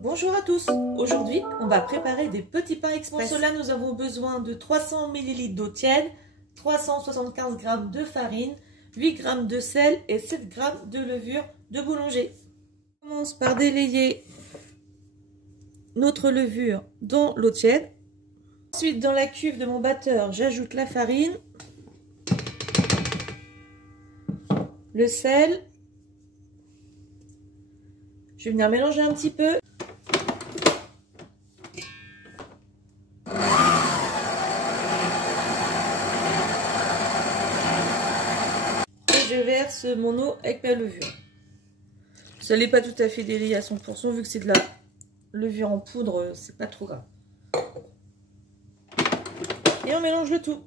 Bonjour à tous, aujourd'hui on va préparer des petits pains express. Pour cela nous avons besoin de 300 ml d'eau tiède, 375 g de farine, 8 g de sel et 7 g de levure de boulanger. On commence par délayer notre levure dans l'eau tiède. Ensuite dans la cuve de mon batteur j'ajoute la farine, le sel. Je vais venir mélanger un petit peu. Je verse mon eau avec ma levure. Ça n'est pas tout à fait délayé à 100% vu que c'est de la levure en poudre, c'est pas trop grave. Et on mélange le tout.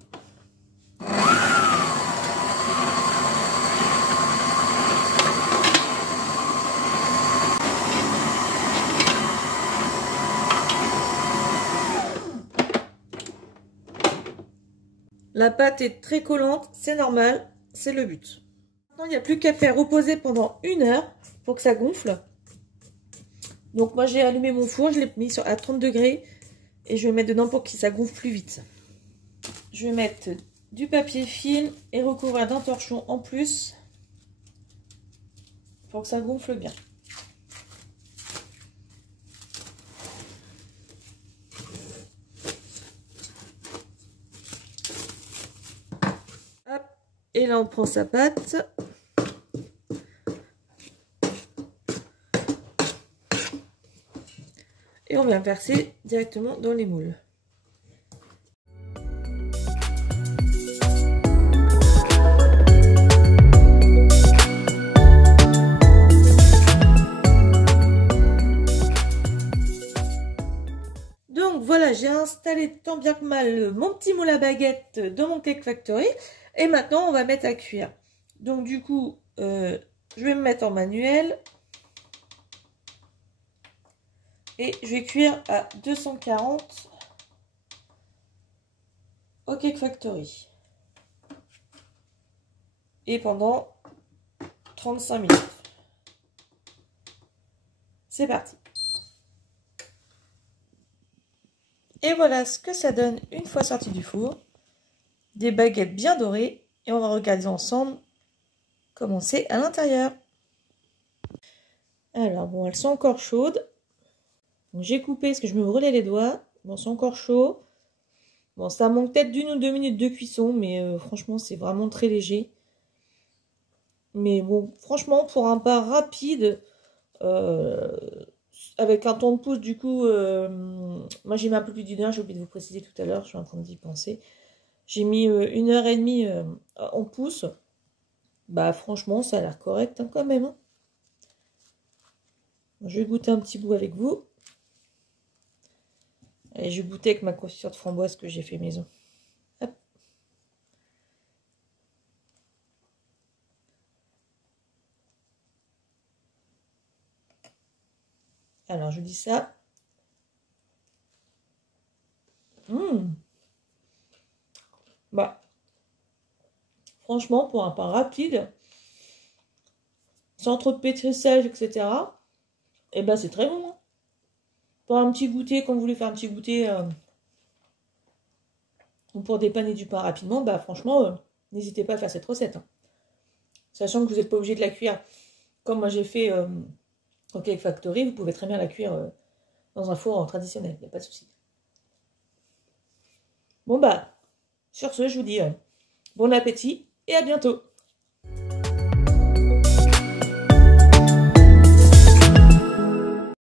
La pâte est très collante, c'est normal, c'est le but. Maintenant, il n'y a plus qu'à faire reposer pendant 1 heure pour que ça gonfle. Donc moi j'ai allumé mon four, je l'ai mis à 30 degrés et je vais mettre dedans pour que ça gonfle plus vite. Je vais mettre du papier film et recouvrir d'un torchon en plus pour que ça gonfle bien. Hop. Et là on prend sa pâte. Et on vient verser directement dans les moules. Donc voilà, j'ai installé tant bien que mal mon petit moule à baguette dans mon Cake Factory. Et maintenant, on va mettre à cuire. Donc du coup, je vais me mettre en manuel. Et je vais cuire à 240 au Cake Factory. Et pendant 35 minutes. C'est parti. Et voilà ce que ça donne une fois sorti du four. Des baguettes bien dorées. Et on va regarder ensemble comment c'est à l'intérieur. Alors bon, elles sont encore chaudes. J'ai coupé parce que je me brûlais les doigts. Bon, c'est encore chaud. Bon, ça manque peut-être d'1 ou 2 minutes de cuisson, mais franchement, c'est vraiment très léger. Mais bon, franchement, pour un pain rapide, avec un temps de pouce, du coup, moi j'ai mis un peu plus d'1 heure, j'ai oublié de vous préciser tout à l'heure, je suis en train d'y penser. J'ai mis 1h30 en pouce. Bah, franchement, ça a l'air correct hein, quand même. Hein. Je vais goûter un petit bout avec vous. Et je vais goûter avec ma confiture de framboise que j'ai fait maison. Hop. Alors, je dis ça. Bah, franchement, pour un pain rapide, sans trop de pétrissage, etc., et ben c'est très bon. Hein. Pour un petit goûter, quand vous voulez faire un petit goûter, ou pour dépanner du pain rapidement, bah franchement, n'hésitez pas à faire cette recette. Hein. Sachant que vous n'êtes pas obligé de la cuire comme moi j'ai fait au Cake Factory, vous pouvez très bien la cuire dans un four traditionnel, il n'y a pas de souci. Bon bah, sur ce, je vous dis bon appétit et à bientôt.